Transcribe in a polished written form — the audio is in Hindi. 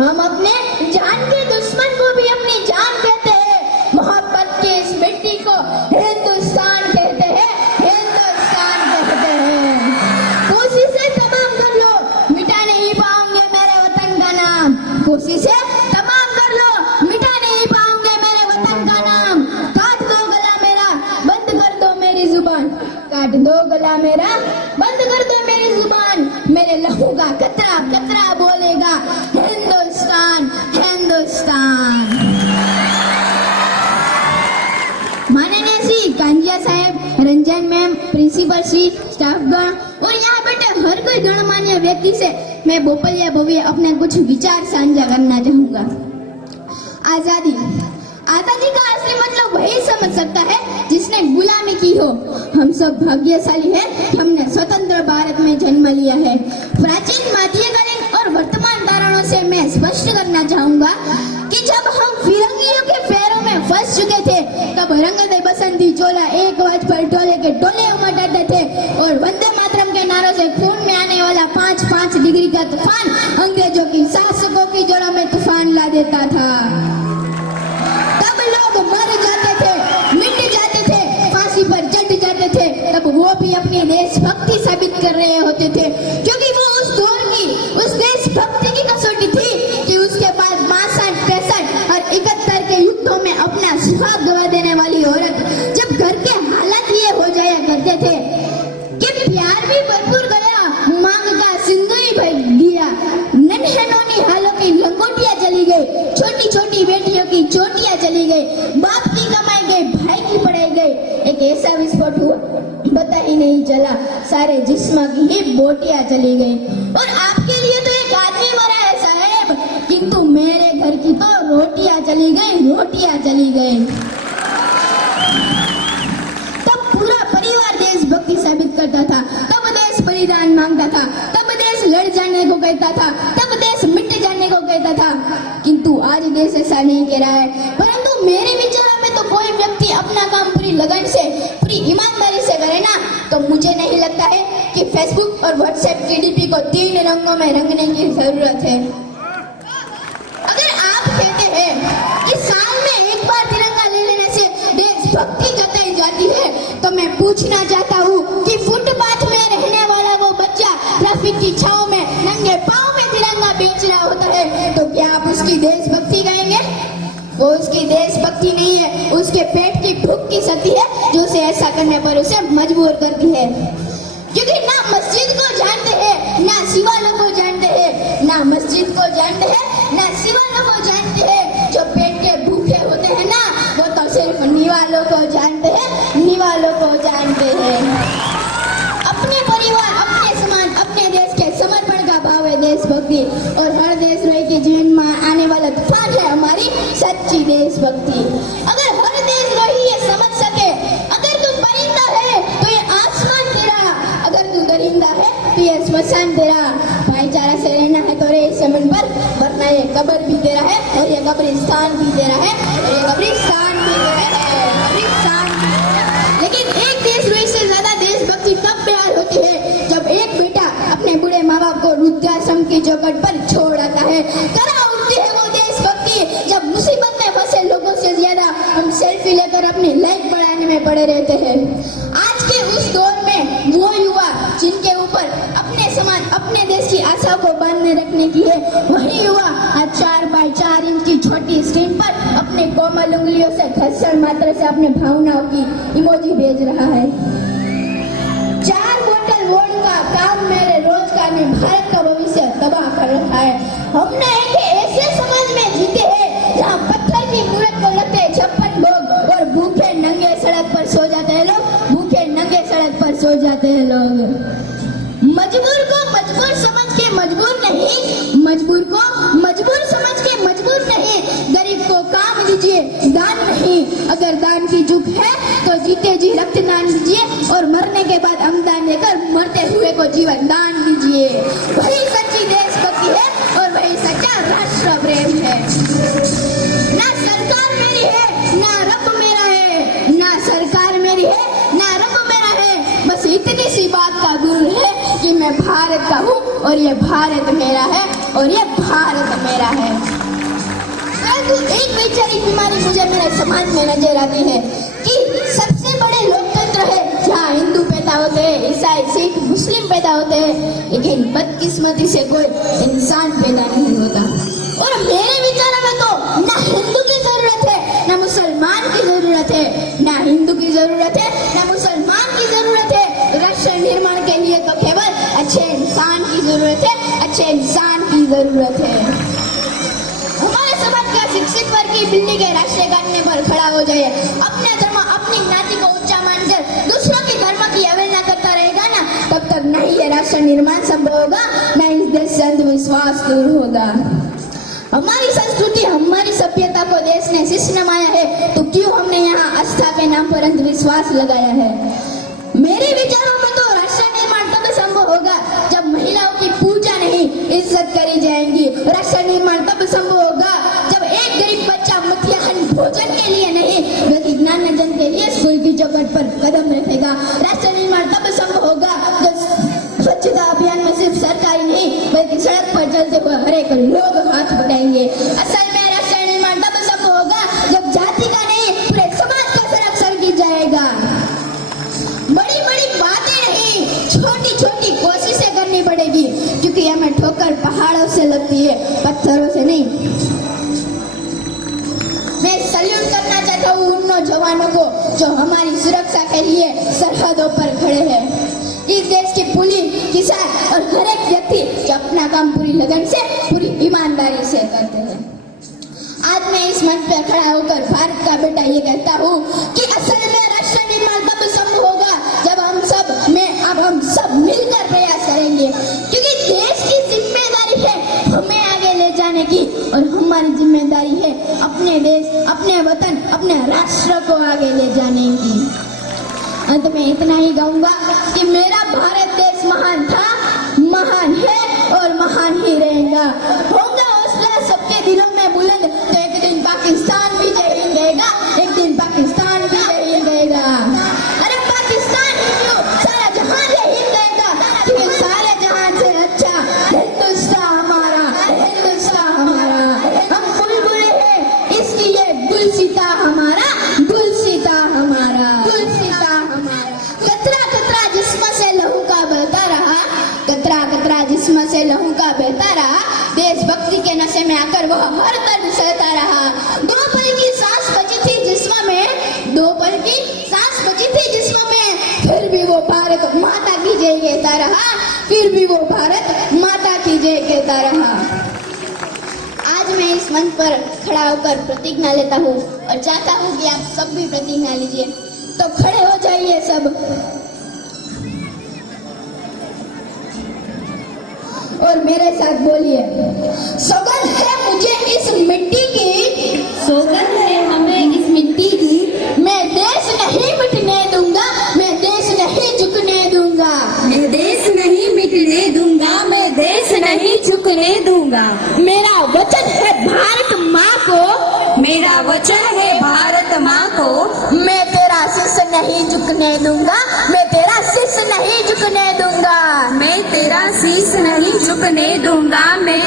हम अपने जान के दुश्मन को भी अपनी जान कहते हैं। मोहब्बत की इस मिट्टी को हिंदुस्तान कहते हैं, हिंदुस्तान कहते हैं। कोशिशें तमाम कर लो, मिटा नहीं पाओगे मेरे वतन का नाम। कोशिशें तमाम कर लो, मिटा नहीं पाओगे मेरे वतन का नाम। काट दो गला मेरा, बंद कर दो मेरी जुबान। काट दो गला मेरा, बंद कर दो मेरी जुबान। मेरे लहू का कतरा कतरा बोलेगा हिंदुस्तान, हिंदुस्तान। माननीय श्री कांजिया साहेब, रंजन मैम, प्रिंसिपल श्री, स्टाफगण और यहाँ बैठे हर कोई गणमान्य व्यक्ति से मैं बोपलिया भव्य अपने कुछ विचार साझा करना चाहूंगा। आजादी, आजादी का असली मतलब वही समझ सकता है जिसने गुलामी की हो। हम सब भाग्यशाली हैं कि हमने स्वतंत्र भारत में जन्म लिया है। प्राचीन, मध्यकालीन और वर्तमान धारणों से मैं स्पष्ट करना चाहूंगा कि जब हम फिरंगियों के पैरों में फंस चुके थे तब रंग दे बसंती चोला एक आवाज पर टोले के टोले उमड़ते थे और वंदे मातरम के नारों से खून में आने वाला 5-5 डिग्री का तूफान अंग्रेजों की शासकों की जड़ों में तूफान ला देता था। तब लोग मर जाते थे, मिट जाते थे, फांसी पर चढ़ जाते थे, तब वो भी अपनी देशभक्ति साबित कर रहे होते थे, क्योंकि वो उस दौर की उस देशभक्ति की कसौटी थी कि उसके बाद 62, 65 और 71 के युद्धों में अपना सुहाग गवा देने वाली औरत जब घर के हालात ये हो जाया करते थे कि प्यार भी भरपूर गया, मांग का सिंधु ही भर दिया, नन्हे नौनी हालों की लंगोटियां चली गई, छोटी छोटी बेटियों की चोटियां चली गई, बाप की कमाई गई, भाई की पढ़ाई गई, एक ऐसा विस्फोट हुआ पता ही नहीं चला, सारे जिस्म की ही बोटियां चली गई। और आपके लिए तो एक आदमी मरा है साहब, किंतु मेरे घर की तो रोटियां चली गई, रोटियां चली गई। तब पूरा परिवार देशभक्ति साबित करता था, तब देश बलिदान मांगता था, तब देश लड़ जाने को कहता था, तब देश मिट जाने को कहता था, किंतु आज देश ऐसा नहीं कह रहा है। परंतु मेरे विचार में तो कोई व्यक्ति अपना काम पूरी लगन से, पूरी ईमानदारी से करे ना, तो मुझे नहीं लगता है कि फेसबुक और व्हाट्सएप जीडीपी को 3 रंगों में रंगने की जरूरत है। अगर आप कहते हैं कि साल में एक बार तिरंगा ले लेने से देशभक्ति जताई जाती है, तो मैं पूछना चाहता हूँ कि फुटपाथ में रहने वाला वो बच्चा ट्रैफिक की छांव में नंगे पांव में तिरंगा बेच रहा होता है, तो क्या आप उसकी देशभक्ति कहेंगे? वो उसकी देशभक्ति नहीं है, उसके पेट की भूख की शक्ति है जो उसे ऐसा करने पर उसे मजबूर करती है। क्योंकि ना मस्जिद को जानते हैं, ना शिवालयों को जानते हैं, ना मस्जिद को जानते हैं, ना शिवालयों को जानते हैं। जो पेट के भूखे होते हैं ना, वो तो सिर्फ निवालों को जानते हैं, निवालों को जानते हैं। अपने परिवार, अपने समाज, अपने देश के समर्पण का भाव है देशभक्ति, और हर देशद्रोही के जीवन में आने वाला तूफान है हमारी सच्ची देशभक्ति। अगर हर देशद्रोही ये समझ सके, अगर तू परिंदा है तो ये आसमान तेरा, अगर तू दरिंदा है तो ये स्मशान तेरा। भाईचारा से रहना है तो रे जमीन पर, वरना ये कब्र भी तेरा है और ये कब्रिस्तान भी तेरा है और ये कब्रिस्तान भी तेरा है, कब्रिस्तान। लेकिन एक देशद्रोही से ज्यादा देशभक्ति तब प्यार होती है जब एक बेटा अपने बूढ़े माँ बाप को वृद्धाश्रम की चौखट पर छोड़ आता है। करा उठती है वो देशभक्ति जब मुसीबत में फंसे लोगों से ज्यादा हम सेल्फी लेकर अपनी लाइफ बढ़ाने में पड़े रहते हैं। आज के उस दौर में वो युवा जिनके ऊपर अपने समाज, अपने देश की आशा को बांधने रखने की है, वही युवा आज 4x4 इंच की छोटी स्क्रीन पर अपने कोमल उंगलियों से घर्षण मात्र से अपने भावनाओं की इमोजी भेज रहा है। 4 बोतल वोडका काम मेरे रोजगार में भारत का भविष्य तबाह कर रखा है। हमने एक ऐसे समाज में जीते हैं जहाँ पत्थर की मूर्त को लगते 56 लोग और भूखे नंगे सड़क पर सो जाते हैं लोग, भूखे नंगे सड़क पर सो जाते हैं लोग। मजबूर को मजबूर समझ के मजबूर नहीं, मजबूर को मजबूर समझ के मजबूर नहीं, गरीब को काम दीजिए, दान नहीं। अगर दान की चूक है तो जीते जी रक्तदान दीजिए और मरने के बाद अमदान लेकर मरते हुए को जीवन दान दीजिए। वही सच्ची देशभक्ति है और वही सच्चा राष्ट्र प्रेम है। ना सरकार मेरी है, ना रब मेरा है, ना सरकार मेरी है, ना रब मेरा है, बस इतनी सी बात का गुरु है कि मैं भारत का हूँ और ये भारत मेरा है और ये भारत मेरा है। परंतु एक वैचारिक बीमारी मुझे मेरे समाज में नजर आती है कि सबसे बड़े लोकतंत्र है जहाँ हिंदू पैदा होते हैं, ईसाई, सिख, मुस्लिम पैदा होते हैं, लेकिन बदकिस्मती से कोई इंसान पैदा नहीं होता। और मेरे विचारों में तो ना हिंदू की जरूरत है ना मुसलमान की जरूरत है, ना हिंदू की जरूरत है ना मुसलमान की जरूरत है। राष्ट्र निर्माण के लिए तो केवल अच्छे इंसान की जरूरत है, अच्छे इंसान की जरूरत है। हमारे समाज का शिक्षित वर्ग की बिल्ली के रास्ते काटने पर खड़ा हो जाए, अपने धर्म अपनी ज्ञाति को ऊंचा मानकर दूसरों के धर्म की अवहेलना करता रहेगा ना, तब तक नहीं ये राष्ट्र निर्माण संभव होगा, न इस देश से अंधविश्वास दूर होगा। हमारी संस्कृति हमारी सभ्यता को देश ने शिष्य नमाया है, तो क्यों हमने यहाँ आस्था के नाम पर अंधविश्वास लगाया है। मेरे विचारों में तो राष्ट्र निर्माण तब संभव होगा जब महिलाओं की पूजा नहीं इज्जत करी जाएगी। राष्ट्र निर्माण तब संभव होगा जब एक गरीब बच्चा मध्याह्न भोजन के लिए नहीं बल्कि ज्ञानार्जन के लिए स्कूल की चौखट पर कदम रखेगा। राष्ट्र निर्माण तब संभव होगा जब स्वच्छता अभियान में सिर्फ सरकारी नहीं बल्कि सड़क पर चलते हुए हर एक लोग हाथ बढ़ाएंगे। असल में राष्ट्र निर्माण तब संभव होगा जब जाति का नहीं पूरे समाज का संरक्षण किया जाएगा। बड़ी बड़ी बातें नहीं, छोटी छोटी कोशिशें करनी पड़ेगी, क्योंकि हमें ठोकर पहाड़ों से लगती है, पत्थरों से नहीं। मैं सल्यूट करना चाहता हूँ उन नौजवानों को जो हमारी सुरक्षा के लिए सरहदों पर खड़े हैं। इस देश की पुलिस, किसान और हर एक व्यक्ति जो अपना काम पूरी लगन से, पूरी ईमानदारी से करते हैं। आज मैं इस मंच पर खड़ा होकर भारत का बेटा ये कहता हूँ कि असल में राष्ट्र निर्माण तब संभव होगा जब हम सब मिलकर प्रयास करेंगे, क्योंकि देश की जिम्मेदारी है हमें आगे ले जाने की और हमारी जिम्मेदारी है अपने देश, अपने वतन, अपने राष्ट्र को आगे ले जाने की। अंत में इतना ही कहूंगा कि मेरा भारत देश महान था, महान है और महान ही रहेगा। होगा हौसला सबके दिलों में बुलंद, तो एक दिन पाकिस्तान भी जय हिंद देगा, एक दिन पाकिस्तान भी जय हिंद देगा। अरे पाकिस्तान ही क्यों, सारा जहां जय हिंद देगा, क्योंकि सारे जहां से अच्छा हिंदुस्तान हमारा, हिंदुस्तान हमारा। हम बुलबुले हैं इसकी ये गुलसिता हमारा, गुलसिता हमारा, गुलसिता हमारा। कतरा कतरा जिस्म से लहू का बहता रहा, कतरा कतरा जिस्म से लहू का बहता रहा, देशभक्ति के नशे में आकर वह हर दर्द सहता रहा। 2 पल की सांस बची थी जिस्म में, 2 पल की सांस बची थी जिस्म में, फिर भी वो भारत माता की जय कहता रहा, फिर भी वो भारत माता की जय कहता रहा। आज मैं इस मंच पर खड़ा होकर प्रतिज्ञा लेता हूँ और चाहता हूँ कि आप सब भी प्रतिज्ञा लीजिए। तो खड़े हो जाइए सब और मेरे साथ बोलिए। सौगंध है मुझे इस मिट्टी की, सौगंध है हमें इस मिट्टी की, मैं देश नहीं मिटने दूंगा, मैं देश नहीं झुकने दूंगा, मैं देश नहीं मिटने दूंगा, मैं देश नहीं झुकने दूंगा। मेरा वचन है भारत माँ को, मेरा वचन है भारत माँ को, मैं तेरा शीश नहीं झुकने दूंगा, मैं तेरा शीश नहीं झुकने दूंगा, मैं तेरा शीश नहीं झुकने दूंगा, मैं